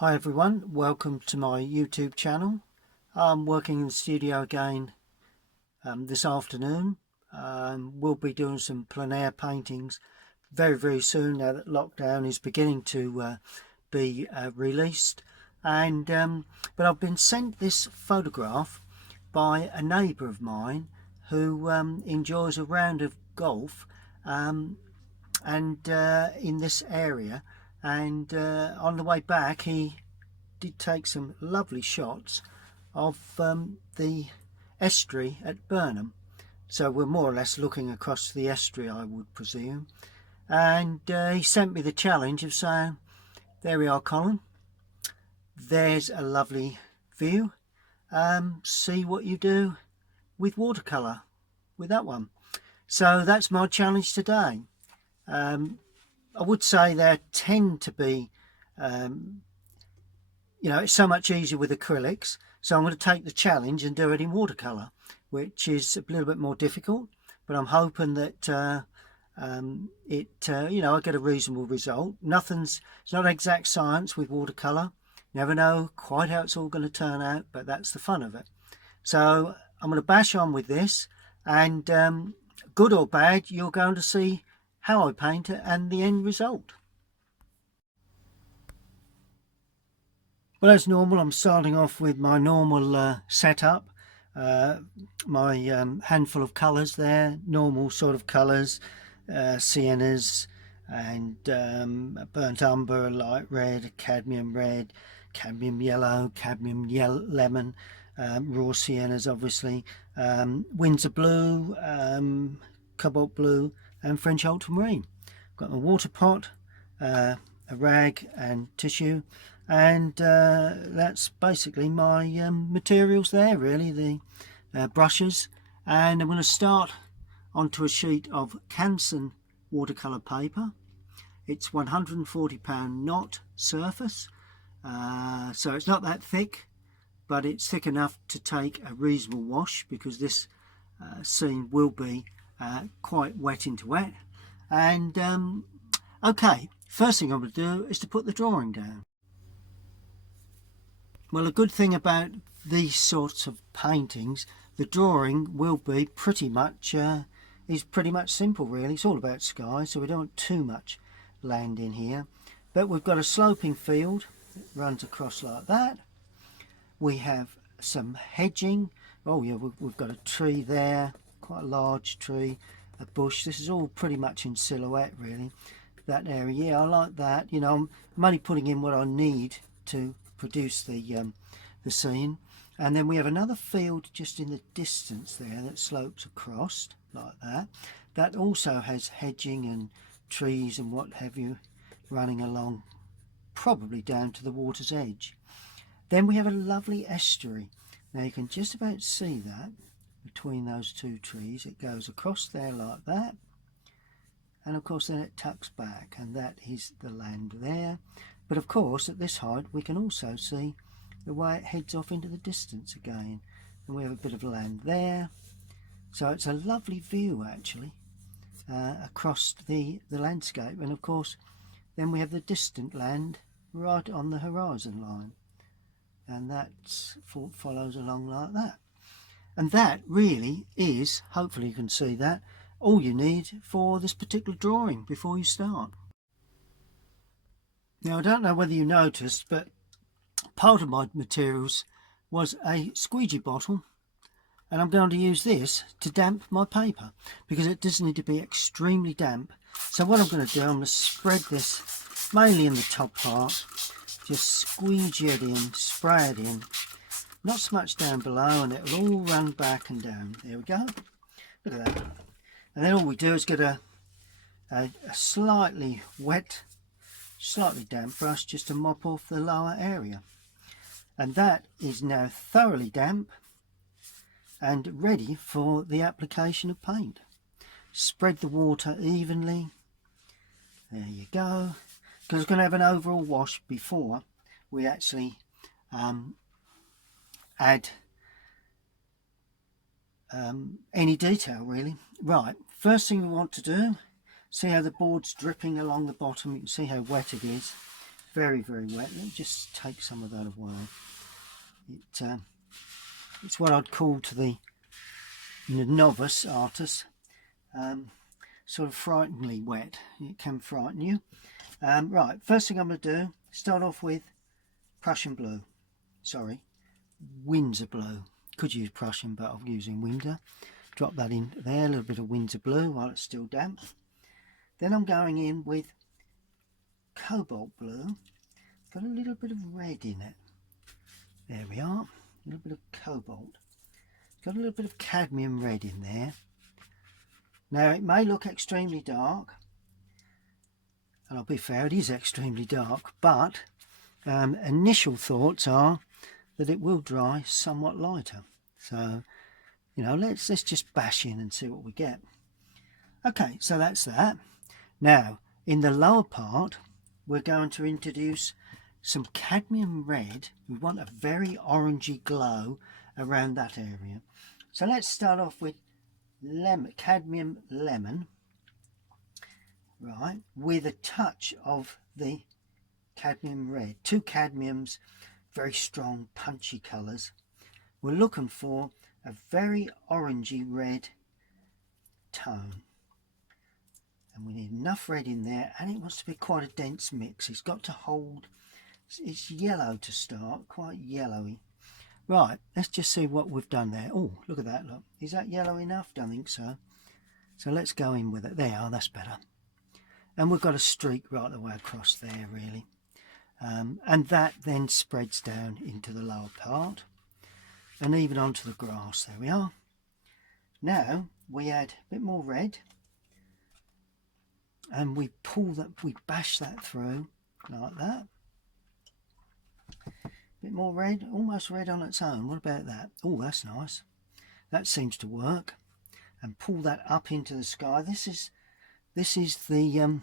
Hi everyone, welcome to my YouTube channel. I'm working in the studio again this afternoon. We'll be doing some plein air paintings very soon now that lockdown is beginning to be released. But I've been sent this photograph by a neighbour of mine who enjoys a round of golf in this area, and on the way back he did take some lovely shots of the estuary at Burnham. So we're more or less looking across the estuary, I would presume, and he sent me the challenge of saying, there we are, Colin, there's a lovely view, see what you do with watercolour with that one. So that's my challenge today. I would say there tend to be, it's so much easier with acrylics. So I'm going to take the challenge and do it in watercolour, which is a little bit more difficult. But I'm hoping that I get a reasonable result. It's not exact science with watercolour. Never know quite how it's all going to turn out, but that's the fun of it. So I'm going to bash on with this, and good or bad, you're going to see how I paint it and the end result. Well, as normal, I'm starting off with my normal setup. My handful of colours there, normal sort of colours, siennas and burnt umber, light red, cadmium yellow, lemon, raw siennas obviously, Windsor blue, cobalt blue and French ultramarine. Got my water pot, a rag and tissue, and that's basically my materials there, really, the brushes. And I'm going to start onto a sheet of Canson watercolour paper. It's £140 knot surface, so it's not that thick, but it's thick enough to take a reasonable wash, because this scene will be quite wet into wet. And okay, first thing I'm going to do is to put the drawing down. Well, a good thing about these sorts of paintings, the drawing will be pretty much simple, really. It's all about sky, so we don't want too much land in here. But we've got a sloping field that runs across like that. We have some hedging. Oh yeah, we've got a tree there, quite a large tree, a bush. This is all pretty much in silhouette, really. That area, yeah, I like that. I'm only putting in what I need to produce the scene. And then we have another field just in the distance there that slopes across like that. That also has hedging and trees and what have you running along, probably down to the water's edge. Then we have a lovely estuary. Now you can just about see that between those two trees. It goes across there like that, and of course then it tucks back, and that is the land there. But of course at this height we can also see the way it heads off into the distance again, and we have a bit of land there. So it's a lovely view actually across the landscape. And of course then we have the distant land right on the horizon line, and that follows along like that. And that really is, hopefully you can see that, all you need for this particular drawing before you start. Now, I don't know whether you noticed, but part of my materials was a squeegee bottle, and I'm going to use this to damp my paper, because it does need to be extremely damp. So what I'm going to do, I'm going to spread this mainly in the top part, just squeegee it in, spray it in, not so much down below, and it'll all run back and down. There we go, look at that. And then all we do is get a slightly wet, slightly damp brush just to mop off the lower area, and that is now thoroughly damp and ready for the application of paint. Spread the water evenly, there you go, because we're going to have an overall wash before we actually add any detail, really. Right, first thing we want to do, see how the board's dripping along the bottom. You can see how wet it is. very, very wet. Let me just take some of that away. It's what I'd call to the novice artist, sort of frighteningly wet. It can frighten you. Right, first thing I'm going to do, start off with Prussian blue. Sorry, Windsor blue. Could use Prussian, but I'm using Windsor. Drop that in there, a little bit of Windsor blue while it's still damp. Then I'm going in with cobalt blue. Got a little bit of red in it. There we are. A little bit of cobalt. Got a little bit of cadmium red in there. Now it may look extremely dark, and I'll be fair, it is extremely dark, but initial thoughts are that it will dry somewhat lighter. So, you know, let's just bash in and see what we get. Okay, so that's that. Now, in the lower part, we're going to introduce some cadmium red. We want a very orangey glow around that area. So let's start off with cadmium lemon, right, with a touch of the cadmium red. Two cadmiums, very strong, punchy colours. We're looking for a very orangey red tone. And we need enough red in there, and it wants to be quite a dense mix. It's got to hold, it's yellow to start, quite yellowy. Right, let's just see what we've done there. Oh, look at that, look. Is that yellow enough? Don't think so. So let's go in with it. There, that's better. And we've got a streak right the way across there, really. And that then spreads down into the lower part and even onto the grass. There we are. Now we add a bit more red, and we pull that, we bash that through like that. A bit more red, almost red on its own. What about that? Oh, that's nice. That seems to work. And pull that up into the sky. This is the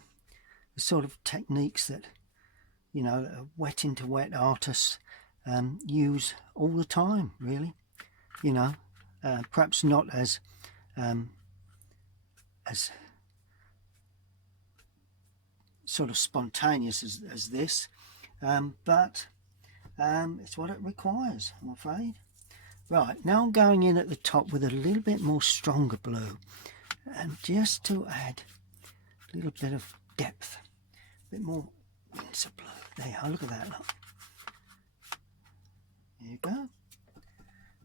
sort of techniques that, you know, wet into wet artists use all the time, really. You know, perhaps not as sort of spontaneous as this, but it's what it requires, I'm afraid. Right, now I'm going in at the top with a little bit more stronger blue, and just to add a little bit of depth, a bit more Windsor blue. There you are, look at that, look. There you go.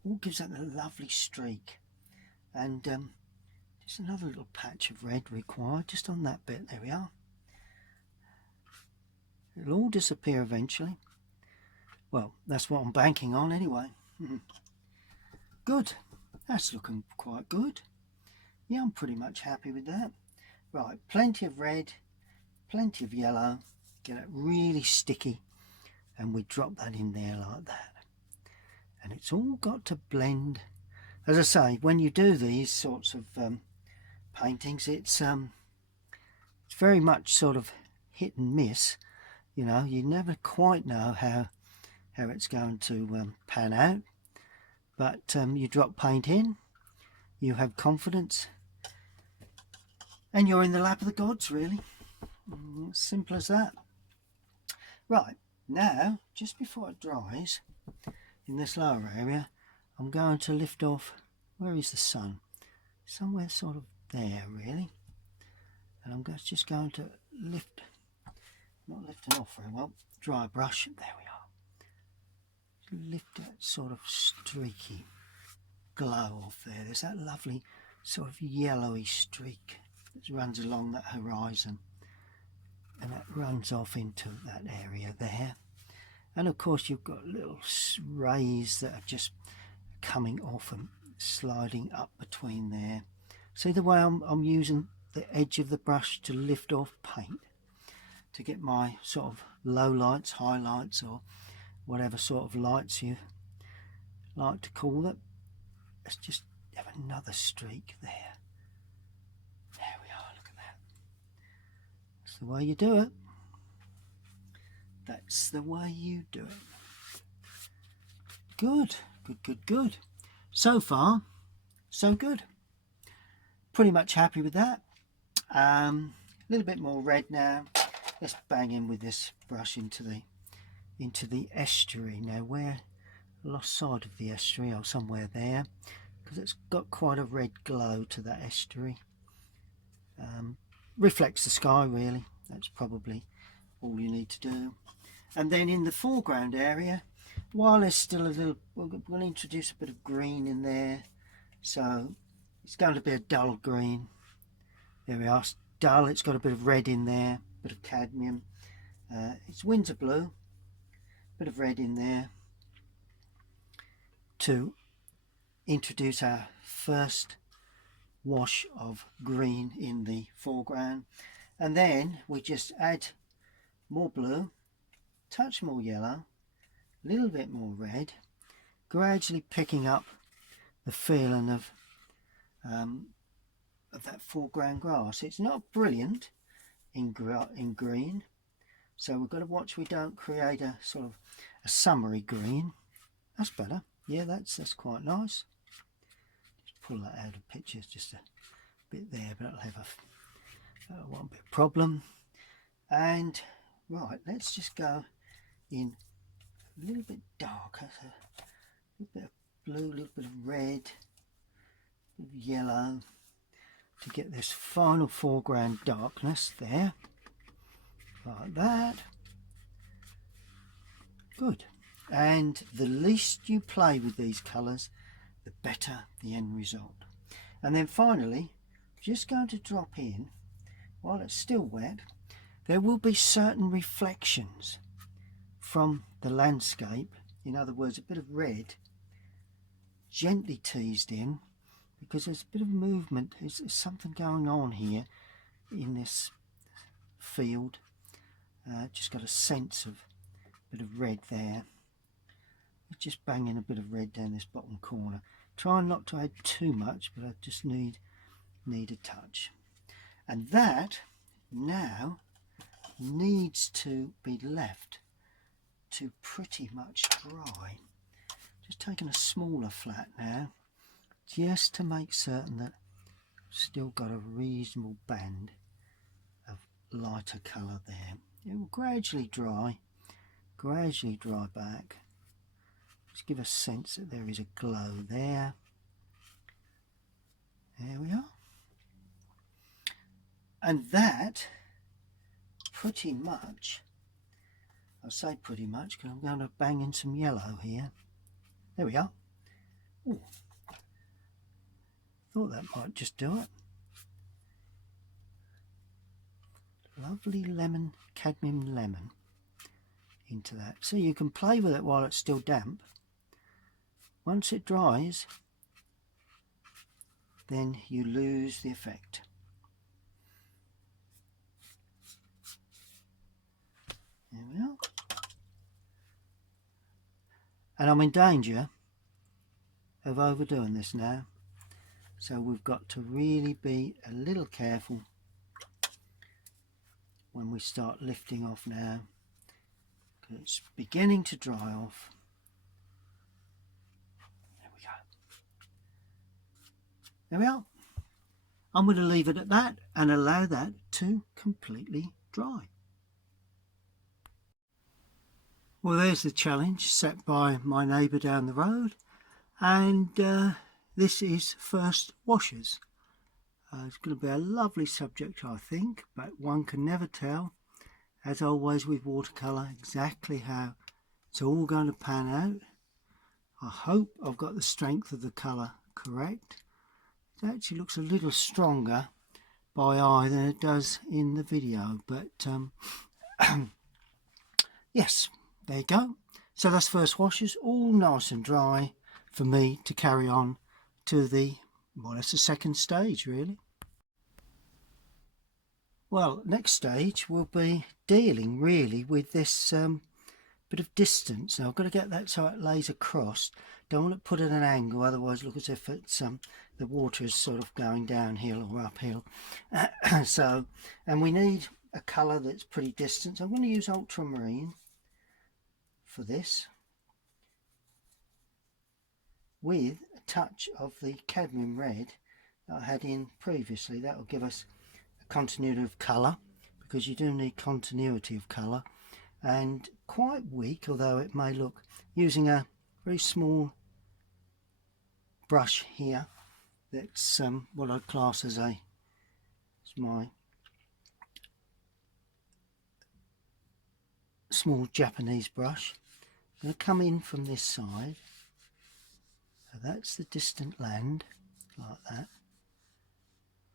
All gives that a lovely streak. And just another little patch of red required, just on that bit. There we are. It'll all disappear eventually. Well, that's what I'm banking on anyway. Good. That's looking quite good. Yeah, I'm pretty much happy with that. Right, plenty of red, plenty of yellow. Get it really sticky, and we drop that in there like that. And it's all got to blend. As I say, when you do these sorts of paintings, it's very much sort of hit and miss. You know, you never quite know how it's going to pan out. But you drop paint in, you have confidence, and you're in the lap of the gods, really. Simple as that. Right, now, just before it dries, in this lower area, I'm going to lift off, where is the sun? Somewhere sort of there, really. And I'm just going to lift, not lifting off very well, dry brush, there we are. Lift that sort of streaky glow off there. There's that lovely sort of yellowy streak that runs along that horizon, and that runs off into that area there. And of course you've got little rays that are just coming off and sliding up between there. See the way I'm using the edge of the brush to lift off paint to get my sort of low lights, highlights, or whatever sort of lights you like to call it. Let's just have another streak there. There we are, look at that. That's the way you do it. That's the way you do it. Good, good, good, good. So far, so good. Pretty much happy with that. A little bit more red now. let's bang in with this brush into the estuary. Now where lost sight of the estuary, or somewhere there, because it's got quite a red glow to that estuary. Reflects the sky really, that's probably all you need to do. And then in the foreground area, while there's still a little, we'll introduce a bit of green in there, so it's going to be a dull green. There we are, it's dull, it's got a bit of red in there, a bit of cadmium. It's winter blue, bit of red in there to introduce our first wash of green in the foreground. And then we just add more blue, touch more yellow, a little bit more red, gradually picking up the feeling of that foreground grass. It's not brilliant in green, so we've got to watch we don't create a sort of a summery green. That's better. Yeah, that's quite nice. Just pull that out of pictures just a bit there, but that'll have won't be a problem. And right, let's just go in a little bit darker, so a little bit of blue, a little bit of red, a bit of yellow, to get this final foreground darkness there, like that. Good. And the least you play with these colours, the better the end result. And then finally, just going to drop in, while it's still wet, there will be certain reflections from the landscape. In other words, a bit of red gently teased in, because there's a bit of movement, there's something going on here in this field. Just got a sense of a bit of red there. Just bang in a bit of red down this bottom corner. Trying not to add too much, but I just need a touch. And that now needs to be left to pretty much dry. Just taking a smaller flat now, just to make certain that I've still got a reasonable band of lighter colour there. It will gradually dry back. Just give a sense that there is a glow there. There we are. And that pretty much, I'll say pretty much because I'm going to bang in some yellow here. There we are. Ooh. Thought that might just do it. Lovely lemon, cadmium lemon into that. So you can play with it while it's still damp. Once it dries, then you lose the effect. There we are. And I'm in danger of overdoing this now, so we've got to really be a little careful when we start lifting off now, because it's beginning to dry off. There we go. There we are. I'm going to leave it at that and allow that to completely dry. Well, there's the challenge set by my neighbour down the road, and this is first washes. It's going to be a lovely subject, I think, but one can never tell, as always with watercolour, exactly how it's all going to pan out. I hope I've got the strength of the colour correct. It actually looks a little stronger by eye than it does in the video, but yes, there you go. So that's first washes, all nice and dry for me to carry on to the, well, that's the second stage really. Well, next stage will be dealing really with this bit of distance. Now I've got to get that so it lays across. Don't want to put it at an angle, otherwise look as if it's the water is sort of going downhill or uphill. So, and we need a colour that's pretty distant. So I'm going to use ultramarine for this, with a touch of the cadmium red that I had in previously. That will give us a continuity of colour, because you do need continuity of colour, and quite weak, although it may look, using a very small brush here. That's what I'd class as my small Japanese brush. I'm going to come in from this side. So that's the distant land, like that.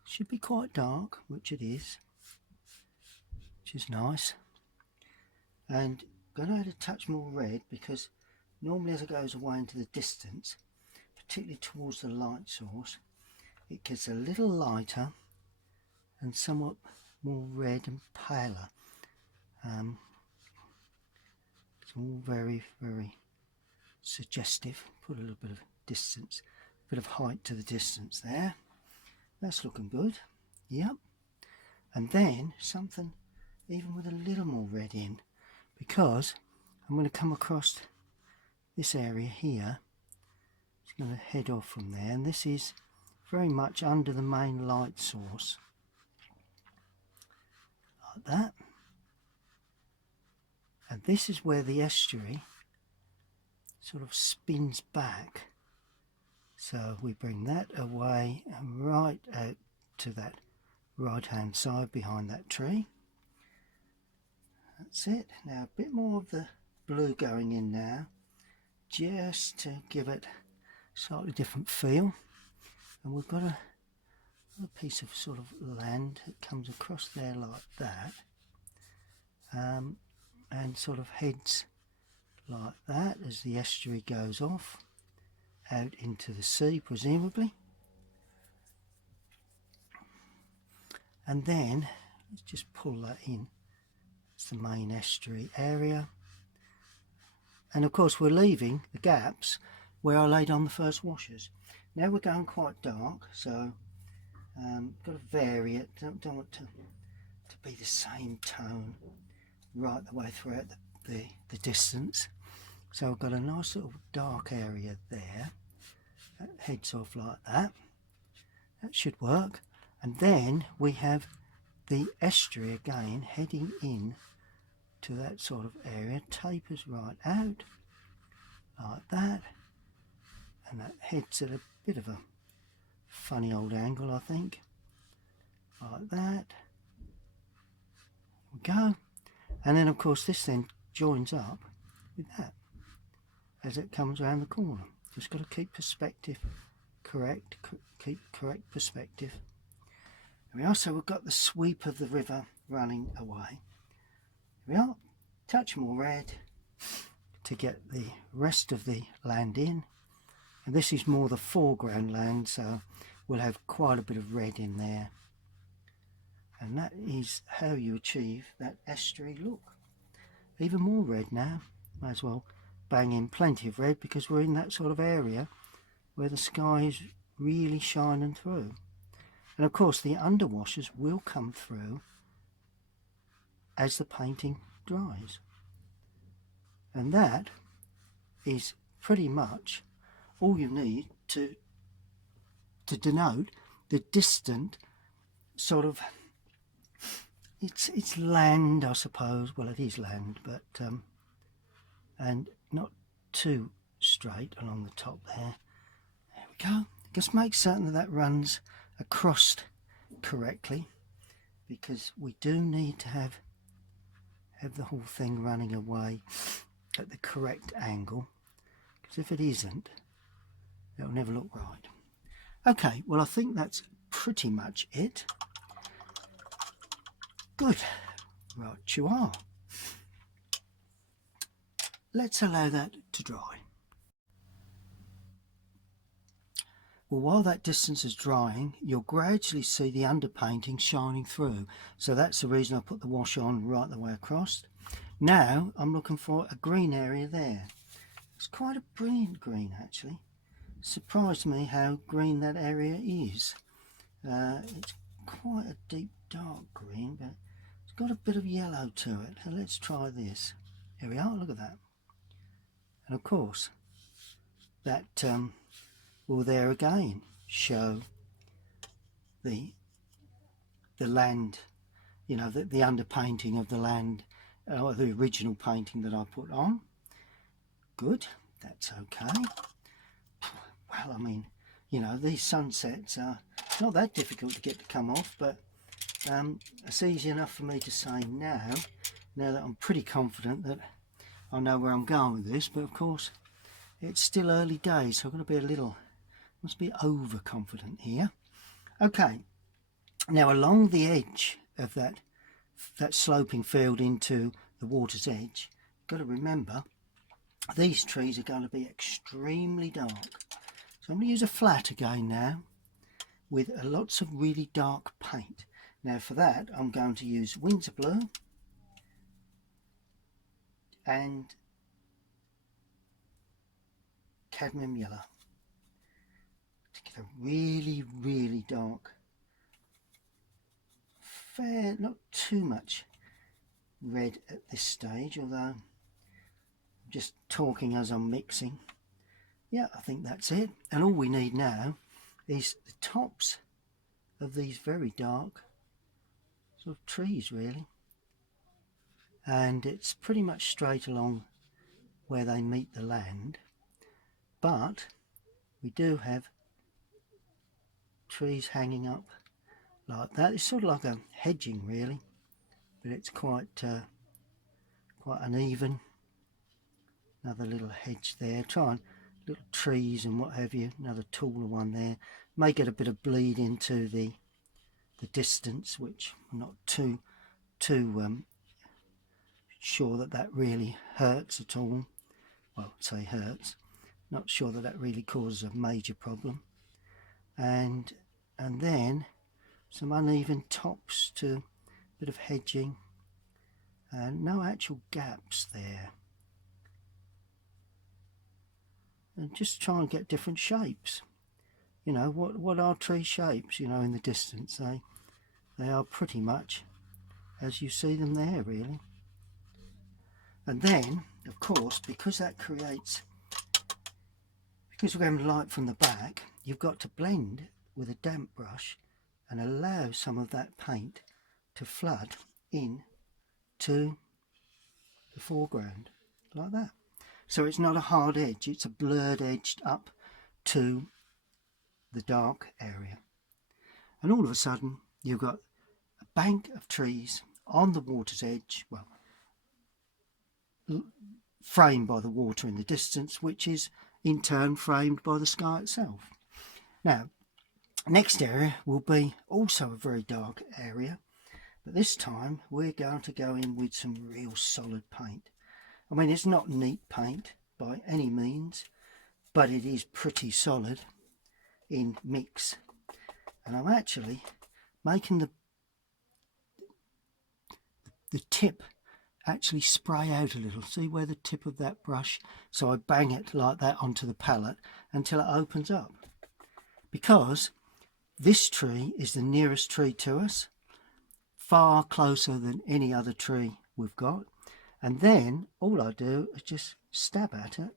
Should be quite dark, which it is, which is nice. And I'm going to add a touch more red, because normally as it goes away into the distance, particularly towards the light source, it gets a little lighter and somewhat more red and paler. It's all very, very suggestive. Put a little bit of distance, a bit of height to the distance there. That's looking good. Yep. And then something even with a little more red in, because I'm going to come across this area here. It's going to head off from there, and this is very much under the main light source, like that. And this is where the estuary sort of spins back. So we bring that away and right out to that right hand side behind that tree. That's it. Now a bit more of the blue going in now, just to give it a slightly different feel. And we've got a piece of sort of land that comes across there like that, and sort of heads like that as the estuary goes off out into the sea, presumably. And then let's just pull that in. It's the main estuary area, and of course we're leaving the gaps where I laid on the first washers. Now we're going quite dark, so got to vary it. Don't want it to be the same tone right the way throughout the distance. So I've got a nice little dark area there that heads off like that. That should work. And then we have the estuary again heading in to that sort of area, tapers right out like that, and that heads at a bit of a funny old angle, I think, like that. There we go. And then of course this then joins up with that as it comes around the corner. Just got to keep perspective correct, keep correct perspective. There we are. So we've got the sweep of the river running away. There we are. Touch more red to get the rest of the land in. And this is more the foreground land, so we'll have quite a bit of red in there. And that is how you achieve that estuary look. Even more red now. Might as well bang in plenty of red, because we're in that sort of area where the sky is really shining through. And of course the underwashes will come through as the painting dries. And that is pretty much all you need to denote the distant sort of, it's land, I suppose. Well, it is land, but and not too straight along the top there. There we go. Just make certain that that runs across correctly, because we do need to have the whole thing running away at the correct angle, because if it isn't, it'll never look right. Okay, well I think that's pretty much it. Good. Right, you are. Let's allow that to dry. Well, while that distance is drying, you'll gradually see the underpainting shining through. So that's the reason I put the wash on right the way across. Now I'm looking for a green area there. It's quite a brilliant green, actually. Surprised me how green that area is. It's quite a deep dark green, but it's got a bit of yellow to it. So let's try this. Here we are, look at that. And of course that will there again show the land you know, the underpainting of the land, or the original painting that I put on. Good, that's okay. Well, I mean, you know, these sunsets are not that difficult to get to come off, but it's easy enough for me to say now that I'm pretty confident that I know where I'm going with this. But of course, it's still early days, so I've got to be a little, must be overconfident here. Okay, now along the edge of that sloping field into the water's edge, you've got to remember these trees are going to be extremely dark. So I'm going to use a flat again now with lots of really dark paint. Now for that I'm going to use Windsor Blue and Cadmium Yellow to get a really, really dark, not too much red at this stage, although I'm just talking as I'm mixing. Yeah, I think that's it. And all we need now is the tops of these very dark sort of trees, really. And it's pretty much straight along where they meet the land, but we do have trees hanging up like that. It's sort of like a hedging, really, but it's quite uneven. Another little hedge there, trying little trees and what have you. Another taller one there. May get a bit of bleed into the distance, which I'm not too sure that really hurts at all. Well, say hurts. Not sure that really causes a major problem. And then some uneven tops to a bit of hedging, and no actual gaps there. And just try and get different shapes. You know, what are tree shapes, you know, in the distance? They are pretty much as you see them there, really. And then, of course, because we're having light from the back, you've got to blend with a damp brush and allow some of that paint to flood in to the foreground, like that. So it's not a hard edge, it's a blurred edge up to the dark area. And all of a sudden, you've got a bank of trees on the water's edge, well, framed by the water in the distance, which is in turn framed by the sky itself. Now, next area will be also a very dark area, but this time we're going to go in with some real solid paint. I mean, it's not neat paint by any means, but it is pretty solid in mix. And I'm actually making the tip actually spray out a little. See where the tip of that brush, so I bang it like that onto the palette until it opens up, because this tree is the nearest tree to us, far closer than any other tree we've got. And then all I do is just stab at it,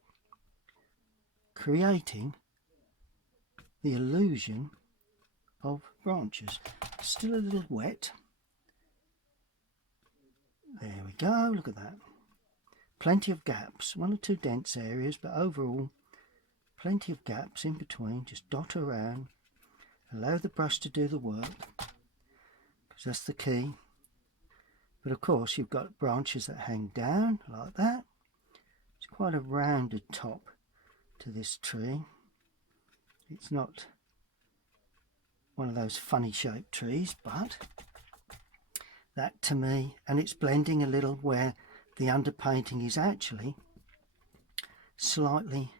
creating the illusion of branches. Still a little wet. There we go, look at that. Plenty of gaps, one or two dense areas, but overall plenty of gaps in between. Just dot around, allow the brush to do the work, because that's the key. But of course you've got branches that hang down like that. It's quite a rounded top to this tree. It's not one of those funny shaped trees, but that to me, and it's blending a little where the underpainting is actually slightly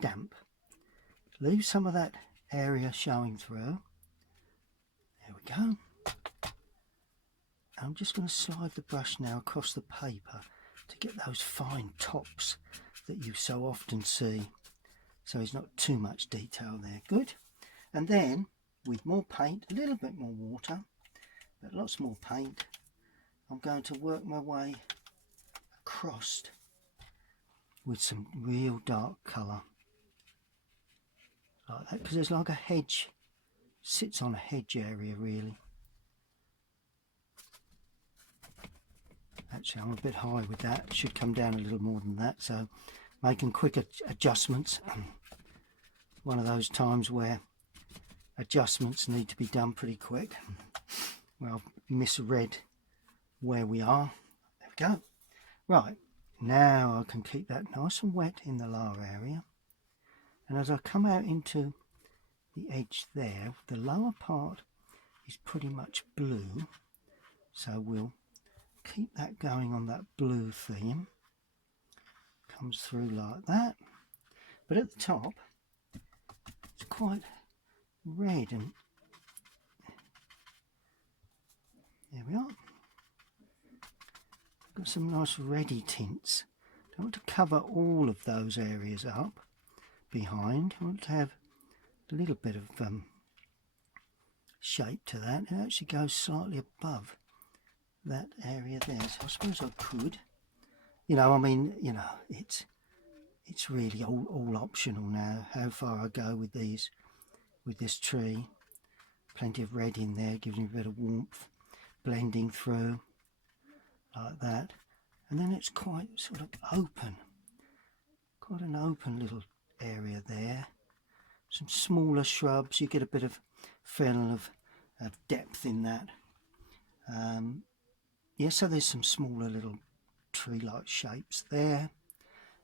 damp. Leave some of that area showing through. There we go. I'm just going to slide the brush now across the paper to get those fine tops that you so often see, so there's not too much detail there. Good. And then with more paint, a little bit more water, but lots more paint, I'm going to work my way across with some real dark colour like that, because there's like a hedge, sits on a hedge area really. Unfortunately, I'm a bit high with that. It should come down a little more than that, so making quick adjustments. One of those times where adjustments need to be done pretty quick. Well, I've misread where we are. There we go. Right, now I can keep that nice and wet in the lower area. And as I come out into the edge there, the lower part is pretty much blue. So we'll keep that going on that blue theme. Comes through like that. But at the top, it's quite red, and there we are. Got some nice reddy tints. Don't want to cover all of those areas up behind. I want to have a little bit of shape to that. It actually goes slightly above that area there, so I suppose I could, you know, I mean, you know, it's really all optional now how far I go with these, with this tree. Plenty of red in there, giving a bit of warmth, blending through like that. And then it's quite sort of open, quite an open little area there. Some smaller shrubs, you get a bit of feeling of depth in that. Yeah, so there's some smaller little tree-like shapes there.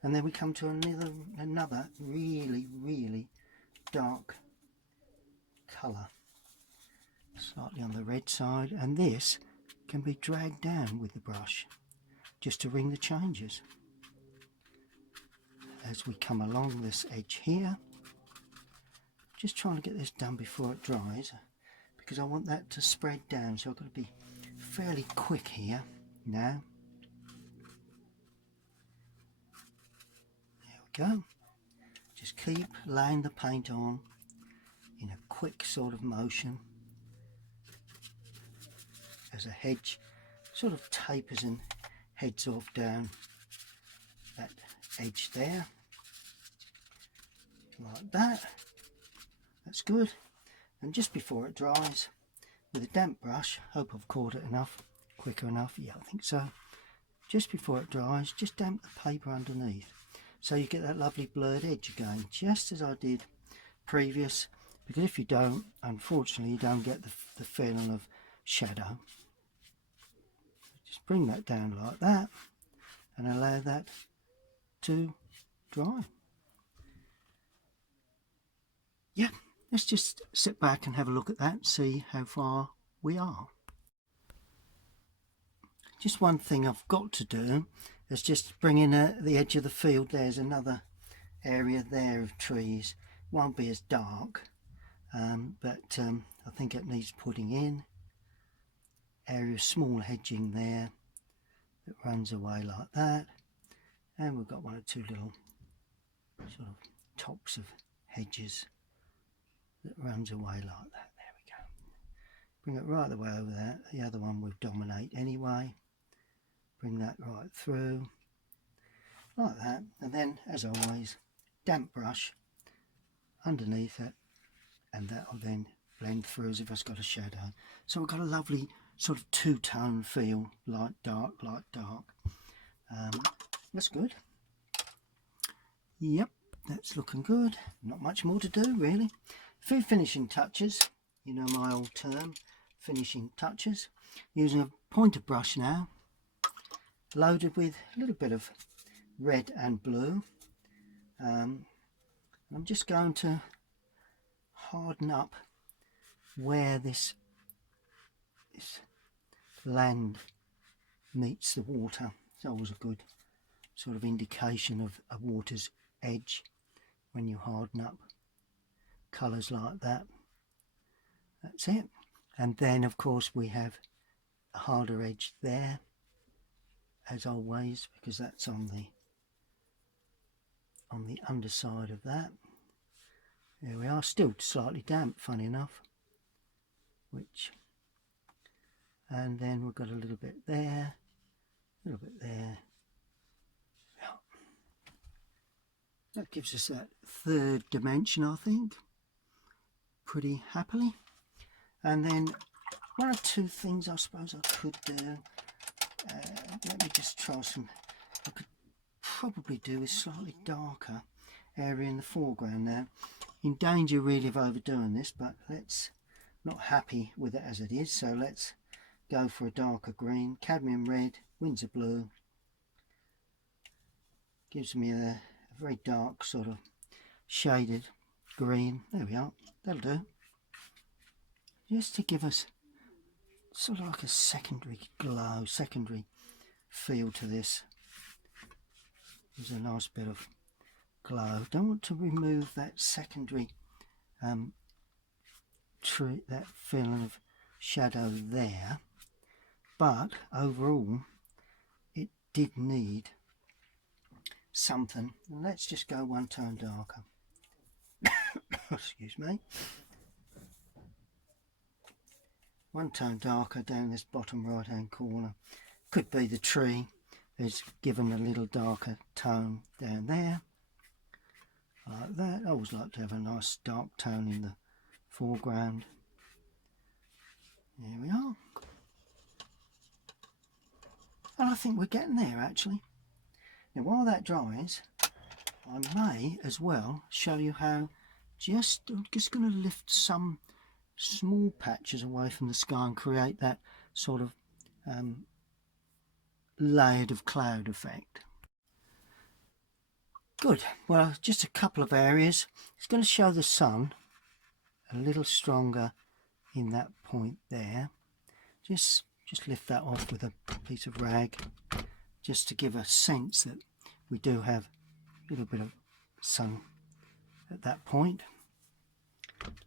And then we come to another really dark colour, slightly on the red side, and this can be dragged down with the brush just to ring the changes as we come along this edge here. Just trying to get this done before it dries, because I want that to spread down, so I've got to be fairly quick here now. There we go. Just keep laying the paint on in a quick sort of motion as a hedge sort of tapers and heads off down that edge there, like that. That's good. And just before it dries, with a damp brush, hope I've caught it enough, quicker enough, yeah, I think so. Just before it dries, just damp the paper underneath, so you get that lovely blurred edge again, just as I did previous, because if you don't, unfortunately, you don't get the feeling of shadow. Just bring that down like that, and allow that to dry. Yeah. Let's just sit back and have a look at that, see how far we are. Just one thing I've got to do is just bring in the edge of the field. There's another area there of trees. It won't be as dark, but I think it needs putting in. Area of small hedging there that runs away like that. And we've got one or two little sort of tops of hedges that runs away like that. There we go. Bring it right the way over there. The other one will dominate anyway. Bring that right through like that, and then as always, damp brush underneath it, and that will then blend through as if it's got a shadow. So we've got a lovely sort of two-tone feel, light dark, light dark. That's good. Yep, that's looking good. Not much more to do really. A few finishing touches, you know my old term, finishing touches. Using a pointer brush now, loaded with a little bit of red and blue. I'm just going to harden up where this land meets the water. It's always a good sort of indication of a water's edge when you harden up colours like that. That's it. And then of course we have a harder edge there, as always, because that's on the underside of that. There we are, still slightly damp, funny enough, and then we've got a little bit there, a little bit there. That gives us that third dimension, I think, pretty happily. And then one or two things I suppose I could do. let me just try some. I could probably do a slightly darker area in the foreground now. In danger really of overdoing this, but let's not happy with it as it is, so let's go for a darker green. Cadmium red, Windsor blue, gives me a very dark sort of shaded green. There we are, that'll do, just to give us sort of like a secondary glow, secondary feel to this. There's a nice bit of glow. Don't want to remove that secondary that feeling of shadow there, but overall it did need something. Let's just go one tone darker. Excuse me. One tone darker down this bottom right hand corner. Could be the tree is given a little darker tone down there, like that. I always like to have a nice dark tone in the foreground. There we are. And I think we're getting there actually. Now while that dries, I may as well show you how I'm just going to lift some small patches away from the sky and create that sort of layered of cloud effect. Good. Well, just a couple of areas. It's going to show the sun a little stronger in that point there. Just lift that off with a piece of rag, just to give a sense that we do have a little bit of sun at that point.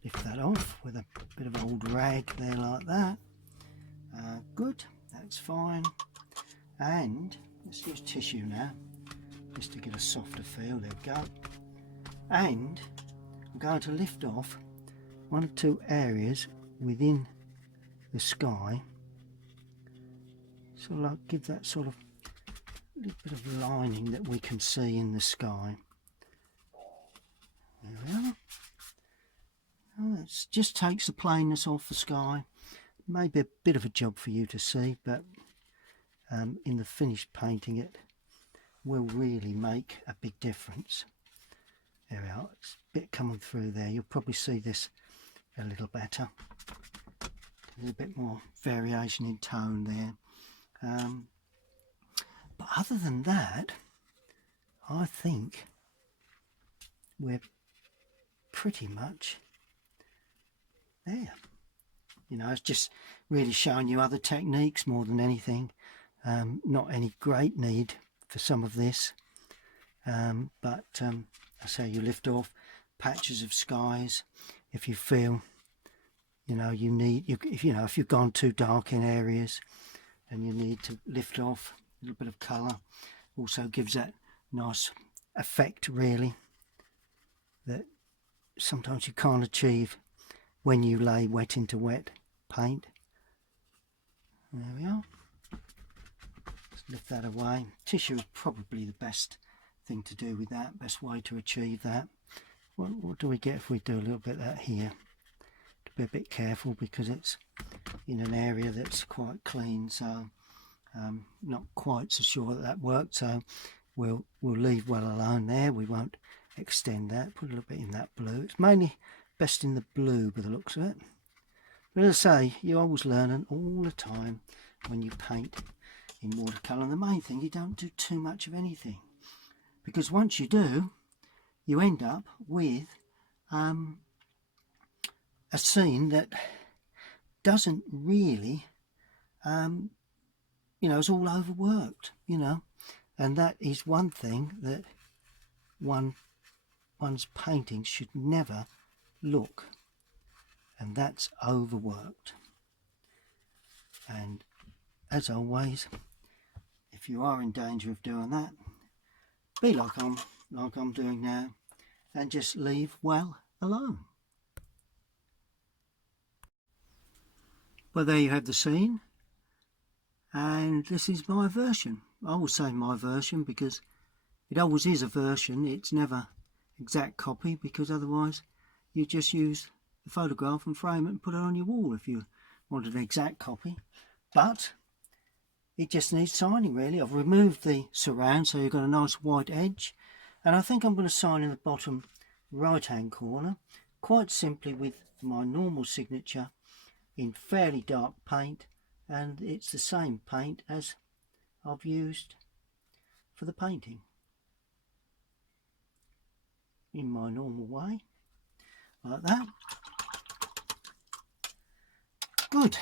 Lift that off with a bit of old rag there like that. Good, that's fine. And let's use tissue now, just to get a softer feel. There we go. And I'm going to lift off one or two areas within the sky, so like give that sort of little bit of lining that we can see in the sky. There we are. Well, it just takes the plainness off the sky. Maybe a bit of a job for you to see, but in the finished painting it will really make a big difference. There we are. It's a bit coming through there. You'll probably see this a little better. There's a bit more variation in tone there. But other than that, I think we're pretty much there. You know, it's just really showing you other techniques more than anything. Not any great need for some of this, but I say you lift off patches of skies if you feel, you know, you need, if you've gone too dark in areas and you need to lift off a little bit of colour. Also gives that nice effect really that sometimes you can't achieve when you lay wet into wet paint. There we are. Just lift that away. Tissue is probably the best thing to do with that, best way to achieve that. What do we get if we do a little bit of that here? To be a bit careful because it's in an area that's quite clean, so not quite so sure that that worked, so we'll leave well alone there. We won't extend that. Put a little bit in that blue. It's mainly best in the blue by the looks of it. But as I say, you're always learning all the time when you paint in watercolour. And the main thing, you don't do too much of anything, because once you do, you end up with a scene that doesn't really it's all overworked, and that is one thing that one's painting should never look, and that's overworked. And as always, if you are in danger of doing that, be like I'm doing now, and just leave well alone. Well, there you have the scene, and this is my version. I will say my version because it always is a version. It's never exact copy, because otherwise you just use the photograph and frame it and put it on your wall if you wanted an exact copy. But it just needs signing really. I've removed the surround so you've got a nice white edge, and I think I'm going to sign in the bottom right hand corner quite simply with my normal signature in fairly dark paint, and it's the same paint as I've used for the painting in my normal way, like that. Good.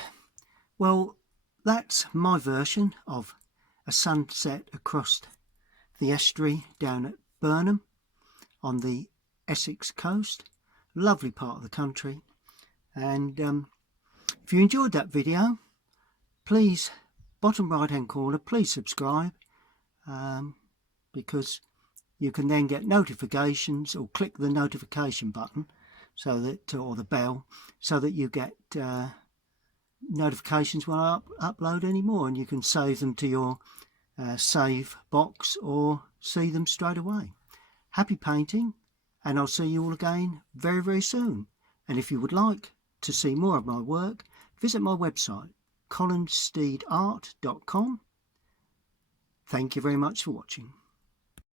Well, that's my version of a sunset across the estuary down at Burnham on the Essex coast. Lovely part of the country. And if you enjoyed that video, please, bottom right hand corner, please subscribe, because you can then get notifications, or click the notification button so that, or the bell, so that you get notifications when I upload any more, and you can save them to your save box or see them straight away. Happy painting, and I'll see you all again very, very soon. And if you would like to see more of my work, visit my website, Colinsteedart.com. Thank you very much for watching.